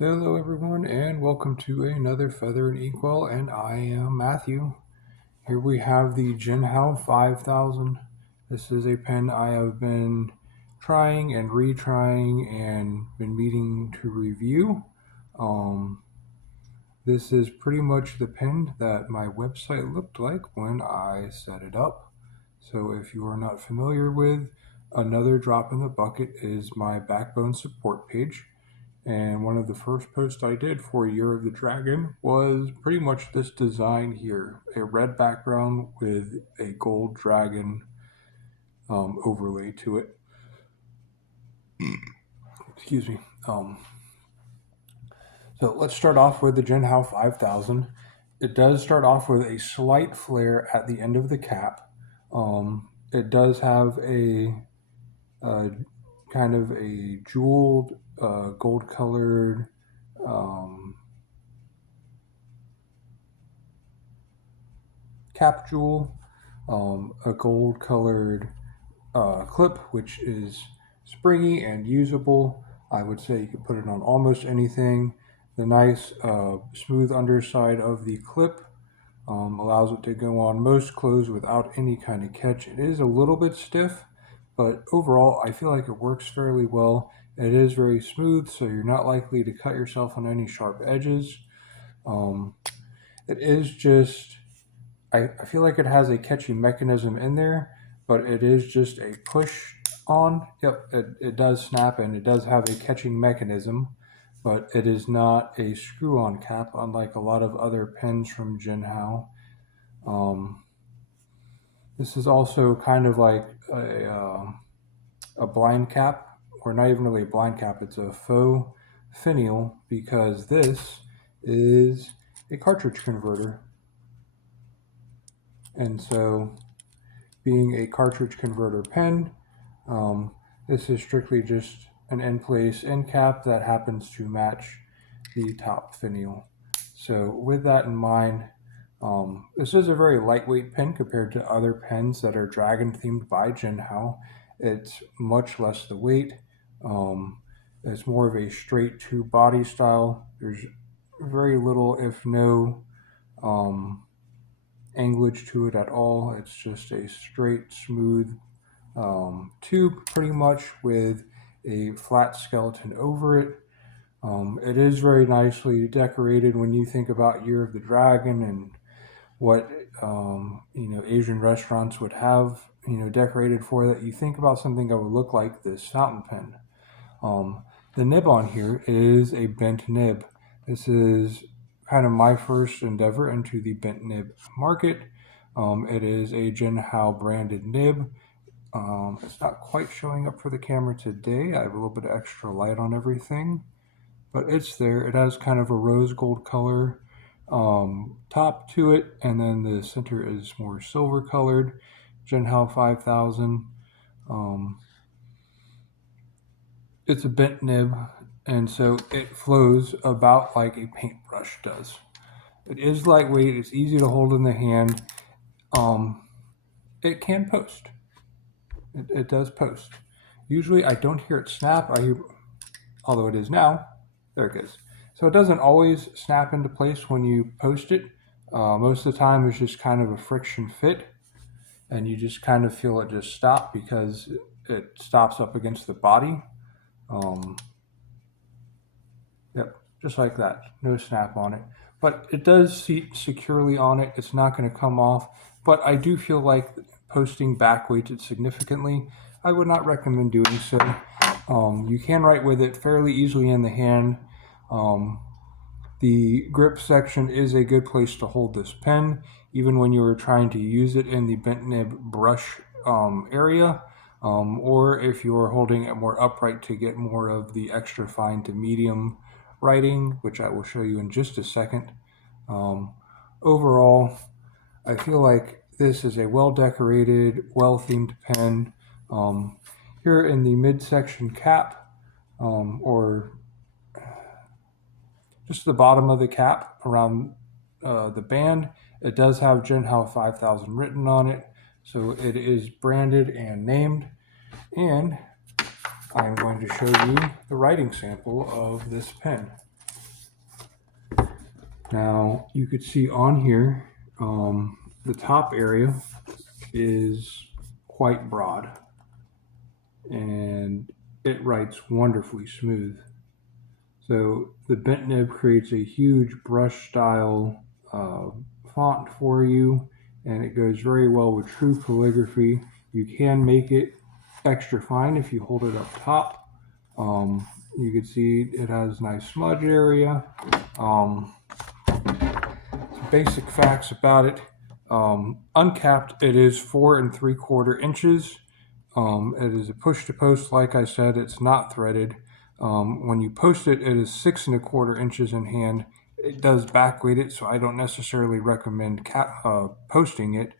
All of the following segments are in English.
Hello everyone and welcome to another Feather and Inkwell, and I am Matthew. Here we have the Jinhao 5000. This is a pen I have been trying and retrying and been meaning to review. This is pretty much the pen that my website looked like when I set it up. So if you are not familiar with, another drop in the bucket is my backbone support page. And one of the first posts I did for Year of the Dragon was pretty much this design here, a red background with a gold dragon overlay to it. Excuse me. So let's start off with the Jinhao 5000. It does start off with a slight flare at the end of the cap. It does have a kind of a jeweled, gold colored cap jewel, a gold colored clip, which is springy and usable. I would say you could put it on almost anything. The nice smooth underside of the clip allows it to go on most clothes without any kind of catch. It is a little bit stiff, but overall I feel like it works fairly well. It is very smooth, so you're not likely to cut yourself on any sharp edges. It is just, I feel like it has a catchy mechanism in there, but it is just a push on. Yep, it does snap and it does have a catching mechanism, but it is not a screw-on cap, unlike a lot of other pens from Jinhao. This is also kind of like a blind cap, or not even really a blind cap, it's a faux finial, because this is a cartridge converter. And so, being a cartridge converter pen, this is strictly just an end-place end cap that happens to match the top finial. So with that in mind, this is a very lightweight pen compared to other pens that are dragon themed by Jinhao. It's much less the weight. It's more of a straight to body style. There's very little, if no, anglage to it at all. It's just a straight, smooth tube, pretty much, with a flat skeleton over it. It is very nicely decorated when you think about Year of the Dragon and what Asian restaurants would have decorated for that. You think about something that would look like this fountain pen. The nib on here is a Bent Nib. This is kind of my first endeavor into the Bent Nib market. It is a Jinhao branded nib. It's not quite showing up for the camera today. I have a little bit of extra light on everything, but it's there. It has kind of a rose gold color top to it, and then the center is more silver colored. Jinhao 5000. It's a bent nib, and so it flows about like a paintbrush does. It is lightweight. It's easy to hold in the hand. It can post. It does post. Usually I don't hear it snap. I hear, although it is now. There it goes. So it doesn't always snap into place when you post it. Most of the time it's just kind of a friction fit, and you just kind of feel it just stop because it stops up against the body. Yep, just like that. No snap on it. But it does seat securely on it. It's not going to come off. But I do feel like posting back weighted significantly. I would not recommend doing so. You can write with it fairly easily in the hand. The grip section is a good place to hold this pen, even when you are trying to use it in the bent nib brush area, or if you are holding it more upright to get more of the extra fine to medium writing, which I will show you in just a second. Overall, I feel like this is a well-decorated, well-themed pen. Here in the midsection cap, or just the bottom of the cap around the band, it does have Jinhao 5000 written on it, so it is branded and named. And I'm going to show you the writing sample of this pen. Now you could see on here, the top area is quite broad and it writes wonderfully smooth. So the Bent Nib creates a huge brush style font for you, and it goes very well with true calligraphy. You can make it extra fine if you hold it up top. You can see it has nice smudge area. Some basic facts about it. Uncapped, it is 4 3/4 inches. It is a push to post, like I said, it's not threaded. When you post it, it is 6 1/4 inches in hand. It does backweight it, so I don't necessarily recommend posting it.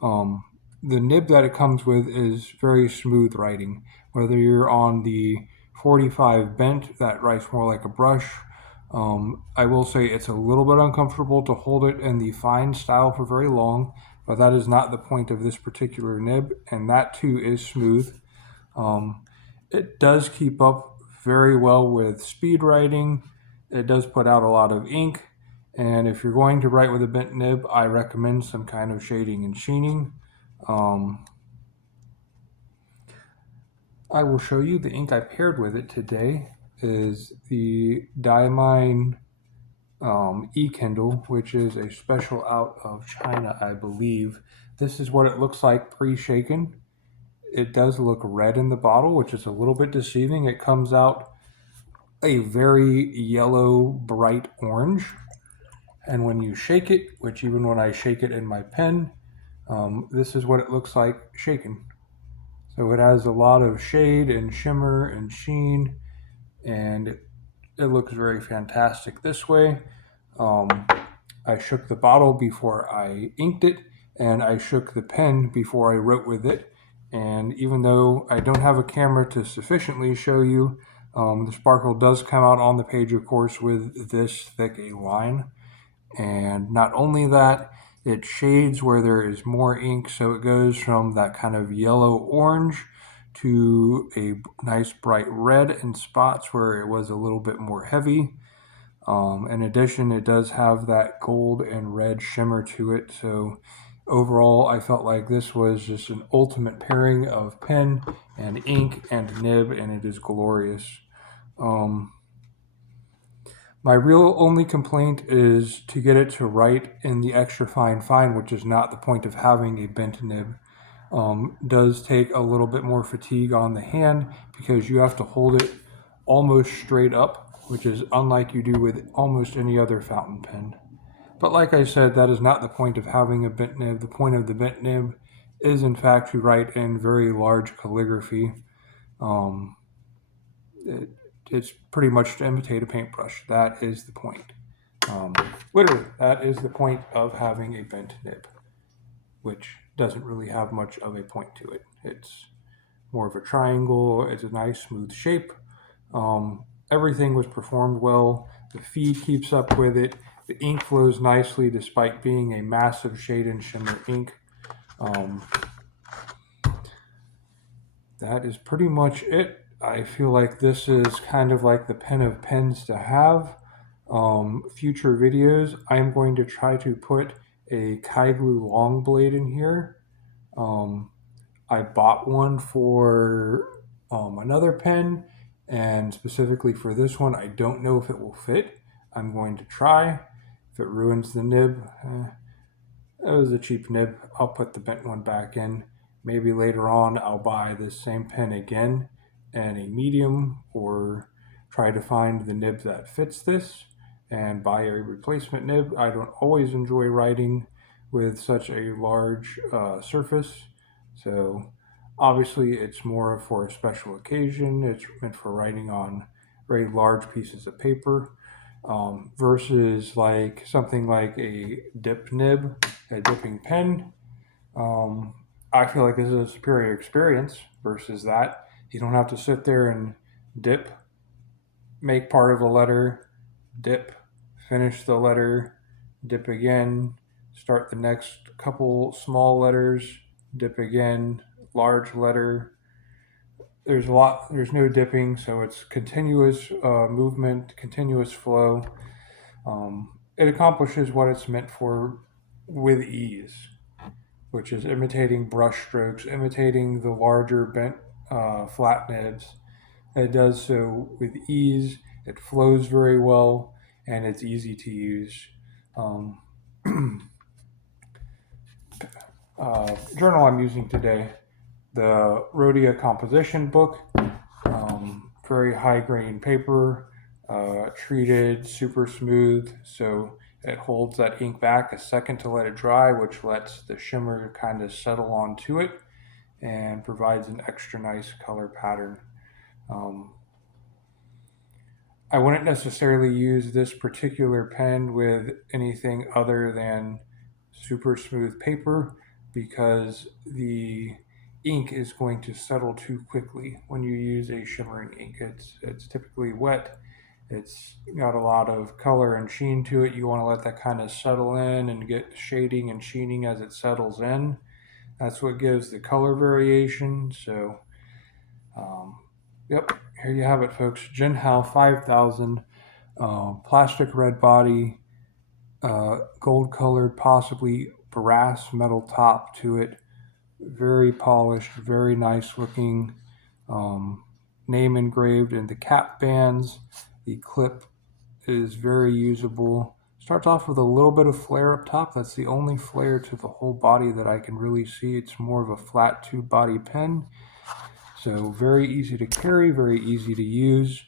The nib that it comes with is very smooth writing. Whether you're on the 45 bent, that writes more like a brush. I will say it's a little bit uncomfortable to hold it in the fine style for very long, but that is not the point of this particular nib, and that too is smooth. It does keep up very well with speed writing. It does put out a lot of ink, and if you're going to write with a bent nib, I recommend some kind of shading and sheening. I will show you the ink I paired with it today is the Diamine Ekindle, which is a special out of China, I believe. This is what it looks like pre-shaken. It does look red in the bottle, which is a little bit deceiving. It comes out a very yellow, bright orange. And when you shake it, which even when I shake it in my pen, this is what it looks like shaken. So it has a lot of shade and shimmer and sheen, and it looks very fantastic this way. I shook the bottle before I inked it, and I shook the pen before I wrote with it. And even though I don't have a camera to sufficiently show you, the sparkle does come out on the page, of course, with this thick a line. And not only that, it shades where there is more ink, so it goes from that kind of yellow orange to a nice bright red in spots where it was a little bit more heavy. In addition, it does have that gold and red shimmer to it, so overall I felt like this was just an ultimate pairing of pen and ink and nib, and it is glorious. My real only complaint is to get it to write in the extra fine, which is not the point of having a bent nib. Does take a little bit more fatigue on the hand because you have to hold it almost straight up, which is unlike you do with almost any other fountain pen. But like I said, that is not the point of having a bent nib. The point of the bent nib is in fact to write in very large calligraphy. It's pretty much to imitate a paintbrush. That is the point. Literally, that is the point of having a bent nib, which doesn't really have much of a point to it. It's more of a triangle. It's a nice smooth shape. Everything was performed well. The feed keeps up with it. The ink flows nicely despite being a massive shade and shimmer ink. That is pretty much it. I feel like this is kind of like the pen of pens to have. Future videos, I'm going to try to put a Kaiglu long blade in here. I bought one for another pen, and specifically for this one, I don't know if it will fit. I'm going to try. If it ruins the nib, it was a cheap nib. I'll put the bent one back in. Maybe later on I'll buy this same pen again and a medium, or try to find the nib that fits this and buy a replacement nib. I don't always enjoy writing with such a large surface, so obviously it's more for a special occasion. It's meant for writing on very large pieces of paper, versus like something like a dip nib, a dipping pen. I feel like this is a superior experience versus that. You don't have to sit there and dip, make part of a letter, dip, finish the letter, dip again, start the next couple small letters, dip again, large letter. There's no dipping, so it's continuous movement, continuous flow. it accomplishes what it's meant for with ease, which is imitating brush strokes, imitating the larger bent flat nibs. It does so with ease. It flows very well, and it's easy to use. Um, Journal I'm using today, the Rhodia composition book, very high grain paper, treated, super smooth, so it holds that ink back a second to let it dry, which lets the shimmer kind of settle onto it and provides an extra nice color pattern. Um, I wouldn't necessarily use this particular pen with anything other than super smooth paper because the ink is going to settle too quickly when you use a shimmering ink. It's typically wet. It's got a lot of color and sheen to it. You want to let that kind of settle in and get shading and sheening as it settles in. That's what gives the color variation. So, um, yep, here you have it, folks. Jinhao 5000, plastic red body, gold colored, possibly brass metal top to it. Very polished, very nice looking. Um, Name engraved in the cap bands. The clip is very usable. Starts off with a little bit of flare up top. That's the only flare to the whole body that I can really see. It's more of a flat tube body pen. So very easy to carry, very easy to use.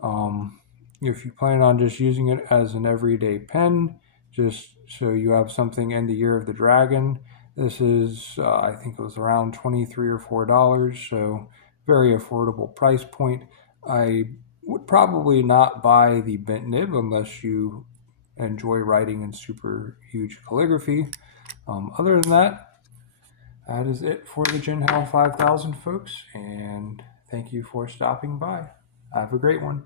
Um, if you plan on just using it as an everyday pen, just so you have something in the year of the dragon, this is I think it was around $23 or $24, so very affordable price point. I would probably not buy the Bent Nib unless you enjoy writing in super huge calligraphy. Other than that, that is it for the Jinhao 5000, folks, and thank you for stopping by. Have a great one.